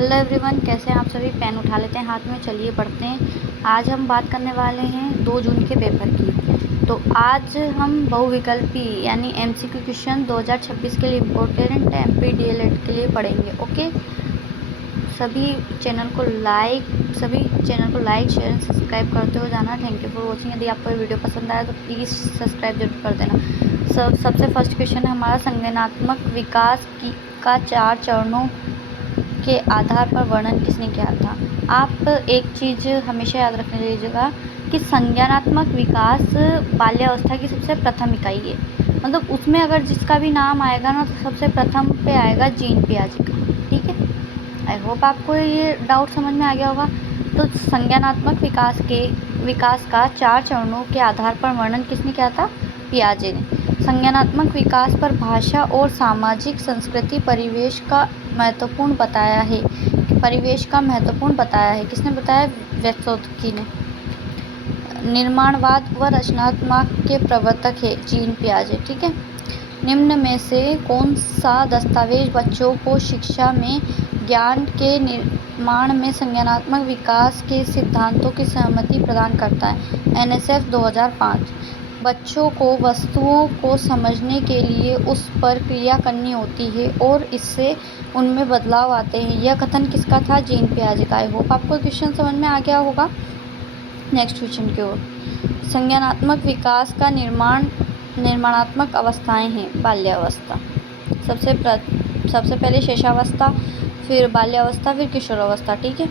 Hello everyone, कैसे हैं आप सभी। पेन उठा लेते हैं हाथ में, चलिए पढ़ते हैं। आज हम बात करने वाले हैं 2 जून के पेपर की। तो आज हम बहुविकल्पी यानी एमसीक्यू क्वेश्चन 2026 के लिए इम्पोर्टेंट एमपी डीएलएड के लिए पढ़ेंगे। ओके, सभी चैनल को लाइक शेयर एंड सब्सक्राइब करते हुए जाना। Thank you for watching. यदि आपको ये वीडियो पसंद आया तो प्लीज़ सब्सक्राइब जरूर कर देना। सबसे फर्स्ट क्वेश्चन है हमारा, संज्ञानात्मक विकास का 4 चरणों के आधार पर वर्णन किसने किया था। आप एक चीज़ हमेशा याद रखने लीजिएगा कि संज्ञानात्मक विकास बाल्यावस्था की सबसे प्रथम इकाई है। मतलब उसमें अगर जिसका भी नाम आएगा ना तो सबसे प्रथम पे आएगा जीन पियाजे का। ठीक है, आई होप आपको ये डाउट समझ में आ गया होगा। तो संज्ञानात्मक विकास का 4 चरणों के आधार पर वर्णन किसने किया था? पियाजे ने। संज्ञानात्मक विकास पर भाषा और सामाजिक संस्कृति परिवेश का महत्वपूर्ण बताया है। किसने बताया? वैगोत्स्की ने। निर्माणवाद व रचनात्मक के प्रवर्तक है जीन पियाजे। ठीक है, निम्न में से कौन सा दस्तावेज बच्चों को शिक्षा में ज्ञान के निर्माण में संज्ञानात्मक विकास के सिद्धांतों की सहमति प्रदान करता है? एनएसएफ 2005। बच्चों को वस्तुओं को समझने के लिए उस पर क्रिया करनी होती है और इससे उनमें बदलाव आते हैं। यह कथन किसका था? जीन पियाजे का। आई होप आपको क्वेश्चन समझ में आ गया होगा। नेक्स्ट क्वेश्चन की ओर। संज्ञानात्मक विकास का निर्माणात्मक अवस्थाएं हैं। बाल्यावस्था सबसे पहले शिशुअवस्था, फिर बाल्यावस्था, फिर किशोरावस्था। ठीक है,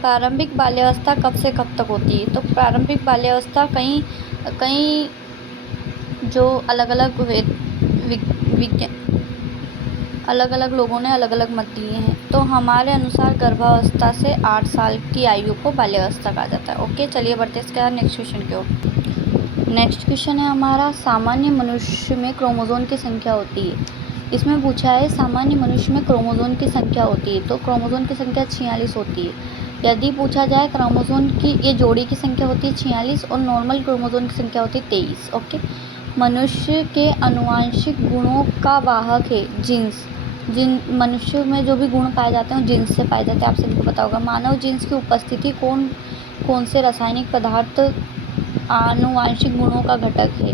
प्रारंभिक बाल्यावस्था कब से कब तक होती है? तो प्रारंभिक बाल्यावस्था कई जो अलग अलग लोगों ने अलग अलग मत दिए हैं। तो हमारे अनुसार गर्भावस्था से 8 साल की आयु को बाल्यावस्था कहा जाता है। ओके, चलिए बढ़ते हैं इसके बाद नेक्स्ट क्वेश्चन की ओर। नेक्स्ट क्वेश्चन है हमारा, सामान्य मनुष्य में क्रोमोसोम की संख्या होती है। इसमें पूछा है सामान्य मनुष्य में क्रोमोसोम की संख्या होती है, तो क्रोमोसोम की संख्या 46 होती है। यदि पूछा जाए क्रोमोसोम की ये जोड़ी की संख्या होती है 46 और नॉर्मल क्रोमोसोम की संख्या होती है 23। ओके, मनुष्य के आनुवांशिक गुणों का वाहक है जीन्स। मनुष्य में जो भी गुण पाए जाते हैं जीन्स से पाए जाते हैं, आप सभी को पता होगा। मानव जीन्स की उपस्थिति कौन से रासायनिक पदार्थ आनुवांशिक गुणों का घटक है,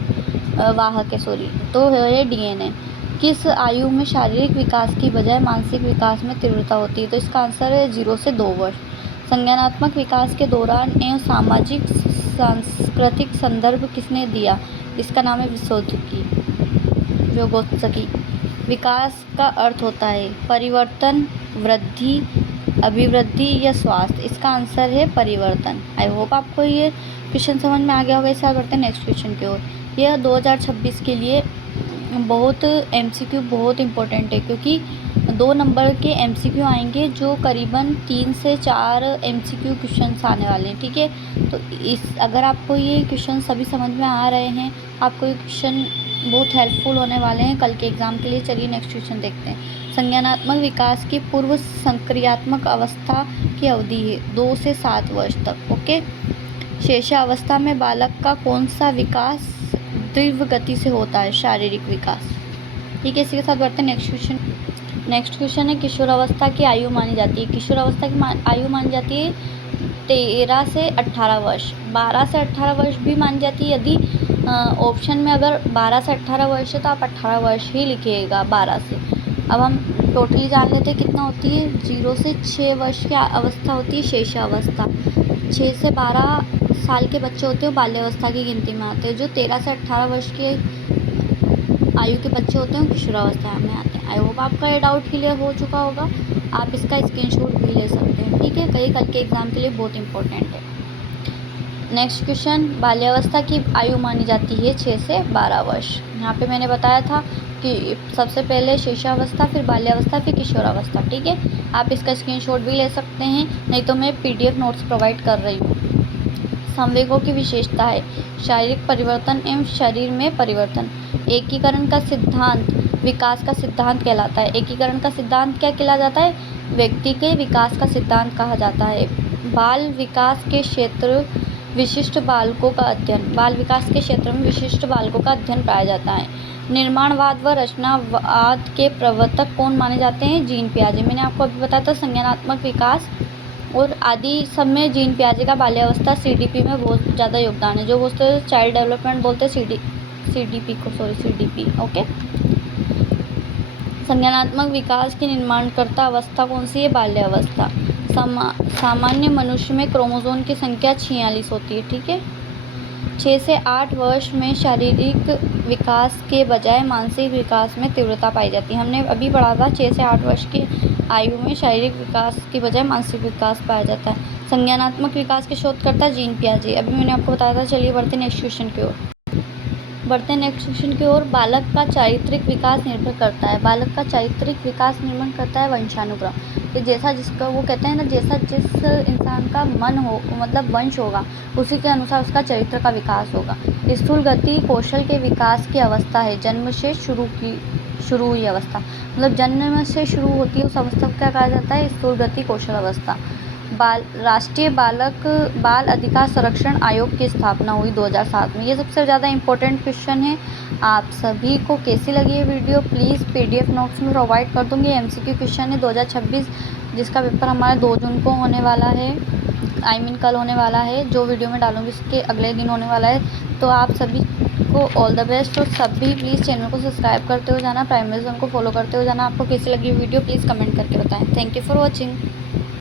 वाहक है तो है डीएनए। किस आयु में शारीरिक विकास की बजाय मानसिक विकास में तीव्रता होती है? तो इसका आंसर है 0 से 2 वर्ष। संज्ञानात्मक विकास के दौरान एवं सामाजिक सांस्कृतिक संदर्भ किसने दिया? इसका नाम है vygotsky। विकास का अर्थ होता है परिवर्तन, वृद्धि, अभिवृद्धि या स्वास्थ्य। इसका आंसर है परिवर्तन। आई होप आपको ये क्वेश्चन समझ में आ गया होगा। इससे आगे बढ़ते हैं नेक्स्ट क्वेश्चन की ओर। यह 2026 के लिए बहुत एमसीक्यू बहुत इम्पोर्टेंट है, क्योंकि 2 नंबर के एमसीक्यू आएंगे जो करीबन 3 से 4 एमसीक्यू क्वेश्चन आने वाले हैं। ठीक है, तो अगर आपको ये क्वेश्चन सभी समझ में आ रहे हैं, आपको ये क्वेश्चन बहुत हेल्पफुल होने वाले हैं कल के एग्जाम के लिए। चलिए नेक्स्ट क्वेश्चन देखते हैं। संज्ञानात्मक विकास की पूर्व संक्रियात्मक अवस्था की अवधि है 2 से 7 वर्ष तक। ओके, शेषावस्था में बालक का कौन सा विकास तीव्र गति से होता है? शारीरिक विकास। ठीक है, इसी के साथ बढ़ते हैं नेक्स्ट क्वेश्चन है, किशोरावस्था की आयु मानी जाती है। किशोरावस्था की आयु मानी जाती है 13 से 18 वर्ष। 12 से 18 वर्ष भी मानी जाती है। यदि ऑप्शन में अगर 12 से 18 वर्ष है तो आप 18 वर्ष ही लिखिएगा 12 से। अब हम टोटली जान लेते हैं कितना होती है। 0 से 6 वर्ष की अवस्था होती है शेषावस्था। 6 से 12 साल के बच्चे होते हैं बाल्यावस्था की गिनती में आते हैं। जो 13 से 18 वर्ष के आयु के बच्चे होते हैं किशोरावस्था में आते हैं। आई होप आपका ये डाउट क्लियर हो चुका होगा। आप इसका स्क्रीनशॉट भी ले सकते हैं। ठीक है, कल के एग्ज़ाम के लिए बहुत इंपॉर्टेंट है। नेक्स्ट क्वेश्चन, बाल्यावस्था की आयु मानी जाती है 6 से 12 वर्ष। यहाँ पे मैंने बताया था कि सबसे पहले शिशुअवस्था, फिर बाल्यावस्था, फिर किशोरावस्था। ठीक है, आप इसका स्क्रीनशॉट भी ले सकते हैं, नहीं तो मैं PDF नोट्स प्रोवाइड कर रही हूँ। संवेगों की विशेषता है शारीरिक परिवर्तन एवं शरीर में परिवर्तन। एकीकरण का सिद्धांत विकास का सिद्धांत कहलाता है। एकीकरण का सिद्धांत क्या कहला जाता है? व्यक्ति के विकास का सिद्धांत कहा जाता है। बाल विकास के क्षेत्र विशिष्ट बालकों का अध्ययन, बाल विकास के क्षेत्र में विशिष्ट बालकों का अध्ययन पाया जाता है। निर्माणवाद व रचनावाद के प्रवर्तक कौन माने जाते हैं? जीन पियाजे। मैंने आपको अभी बताया था संज्ञानात्मक विकास और आदि सब में जीन पियाजे का बाल्यावस्था CDP में बहुत ज़्यादा योगदान है। जो बोलते हैं चाइल्ड डेवलपमेंट बोलते हैं CDP। ओके। संज्ञानात्मक विकास की निर्माणकर्ता अवस्था कौन सी है? बाल्यावस्था। सामान्य मनुष्य में क्रोमोसोम की संख्या 46 होती है। ठीक है। 6 से 8 वर्ष में शारीरिक विकास के बजाय मानसिक विकास में तीव्रता पाई जाती है। हमने अभी पढ़ा था 6 से 8 वर्ष की आयु में शारीरिक विकास के बजाय मानसिक विकास पाया जाता है। संज्ञानात्मक विकास के शोधकर्ता जीन पियाजे। अभी मैंने आपको बताया था। चलिए बढ़ते नेक्स्ट क्वेश्चन की ओर। बालक का चारित्रिक विकास निर्भर करता है। बालक का चारित्रिक विकास निर्भर करता है वंशानुक्रम। तो जैसा जिसका वो कहते हैं ना, जैसा जिस इंसान का मन हो मतलब वंश होगा उसी के अनुसार उसका चरित्र का विकास होगा। स्थूल गति कौशल के विकास की अवस्था है। जन्म से शुरू हुई अवस्था, मतलब जन्म से शुरू होती है उस अवस्था को क्या कहा जाता है? स्थूल गति कौशल अवस्था। राष्ट्रीय बाल अधिकार संरक्षण आयोग की स्थापना हुई 2007 में। ये सबसे ज़्यादा इम्पोर्टेंट क्वेश्चन है। आप सभी को कैसी लगी ये वीडियो प्लीज़ PDF नोट्स में प्रोवाइड कर दूँगी। MCQ क्वेश्चन है 2026 जिसका पेपर हमारा 2 जून को होने वाला है। कल होने वाला है। जो वीडियो में डालूँगी उसके अगले दिन होने वाला है। तो आप सभी को ऑल द बेस्ट। और सभी प्लीज़ चैनल को सब्सक्राइब करते हो जाना, प्राइमरी जोन को फॉलो करते हो जाना। आपको कैसी लगी वीडियो प्लीज़ कमेंट करके बताएं। Thank you for watching.